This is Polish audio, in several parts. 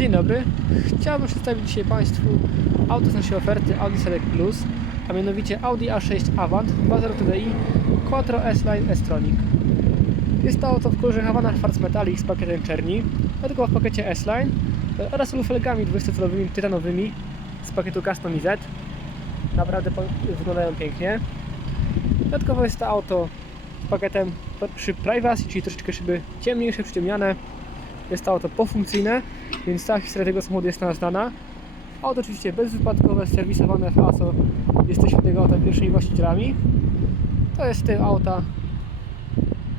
Dzień dobry. Chciałbym przedstawić dzisiaj Państwu auto z naszej oferty Audi Select Plus, a mianowicie Audi A6 Avant 2.0 TDI Quattro S-Line S-Tronic. Jest to auto w kolorze Havana Quartz Metallic z pakietem czerni, dlatego w pakiecie S-Line e, oraz lufelgami 20-calowymi tytanowymi z pakietu Custom Z. Naprawdę wyglądają pięknie. Dodatkowo jest to auto z pakietem szyb privacy, czyli troszeczkę szyby ciemniejsze, przyciemniane. Jest to auto pofunkcyjne, więc cała historia tego samochodu jest nam znana. Auto oczywiście bezwypadkowe, serwisowane w ASO. Jesteśmy tego auta pierwszymi właścicielami. To jest tył auta.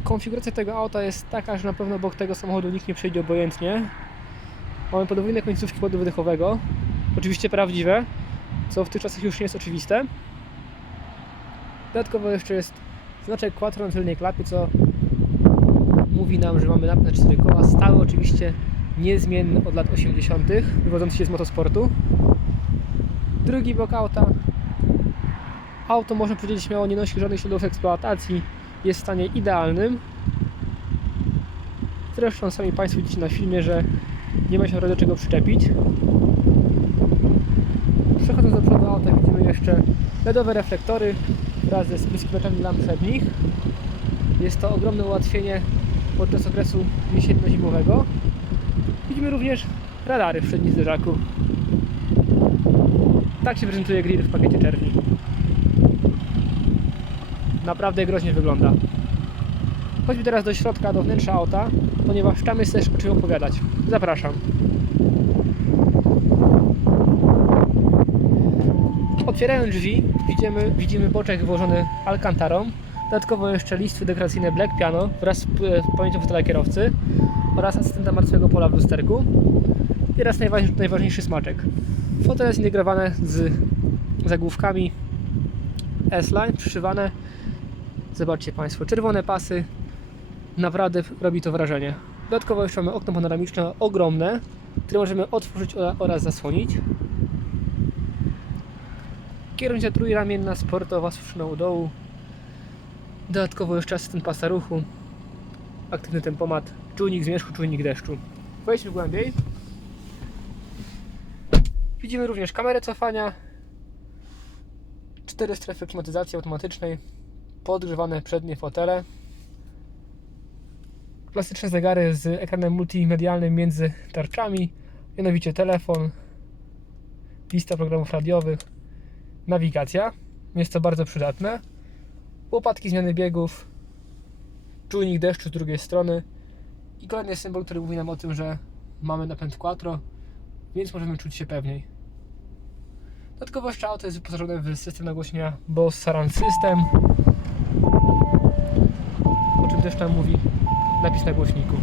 Konfiguracja tego auta jest taka, że na pewno obok tego samochodu nikt nie przejdzie obojętnie. Mamy podwójne końcówki kładu wydechowego. Oczywiście prawdziwe, co w tych czasach już nie jest oczywiste. Dodatkowo jeszcze jest znaczek Quattro na tylnej klapie, co mówi nam, że mamy napęd na 4 koła, stały oczywiście niezmienny od lat 80., wywodzący się z motosportu. Drugi bok auta. Auto, można powiedzieć, śmiało nie nosi żadnych śladów eksploatacji, jest w stanie idealnym. Zresztą sami Państwo widzicie na filmie, że nie ma się naprawdę czego przyczepić. Przechodząc do przodu auta widzimy jeszcze LEDowe reflektory wraz ze spryskiwaczami lamp przednich. Jest to ogromne ułatwienie podczas okresu jesienno-zimowego. Widzimy również radary w przednim zderzaku. Tak się prezentuje grill w pakiecie czerni. Naprawdę groźnie wygląda. Chodźmy teraz do środka, do wnętrza auta, ponieważ tam jest też o czym opowiadać. Zapraszam. Otwierając drzwi widzimy, widzimy boczek wyłożony alkantarą. Dodatkowo jeszcze listwy dekoracyjne Black Piano wraz z p- pamięcią fotela kierowcy oraz asystenta martwego pola w lusterku. I teraz najważ, najważniejszy smaczek. Fotele zintegrowane z zagłówkami S-Line przyszywane. Zobaczcie Państwo, czerwone pasy. Naprawdę robi to wrażenie. Dodatkowo jeszcze mamy okno panoramiczne ogromne, które możemy otworzyć ora- oraz zasłonić. Kierownica trójramienna, sportowa, z u dołu. Dodatkowo jeszcze asystent pasa ruchu, aktywny tempomat, czujnik zmierzchu, czujnik deszczu. Wejdźmy głębiej. Widzimy również kamerę cofania, cztery strefy klimatyzacji automatycznej, podgrzewane przednie fotele, plastyczne zegary z ekranem multimedialnym między tarczami, mianowicie telefon, lista programów radiowych, nawigacja. Jest to bardzo przydatne. Łopatki zmiany biegów, czujnik deszczu z drugiej strony i kolejny symbol, który mówi nam o tym, że mamy napęd quattro, więc możemy czuć się pewniej. Dodatkowo jeszcze auto jest wyposażone w system nagłośnienia Bose Surround System, o czym też tam mówi napis na głośniku.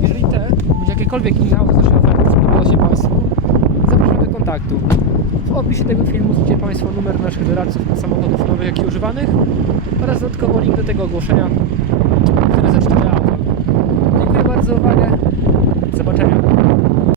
Jeżeli te, bądź jakiekolwiek inne auto z naszej oferty spodobało się Państwu, zapraszam do kontaktu. W opisie tego filmu znajdziecie Państwo numer naszych doradców samochodów nowych, jak i używanych oraz dodatkowo link do tego ogłoszenia, które auto. Dziękuję bardzo za uwagę. Do zobaczenia.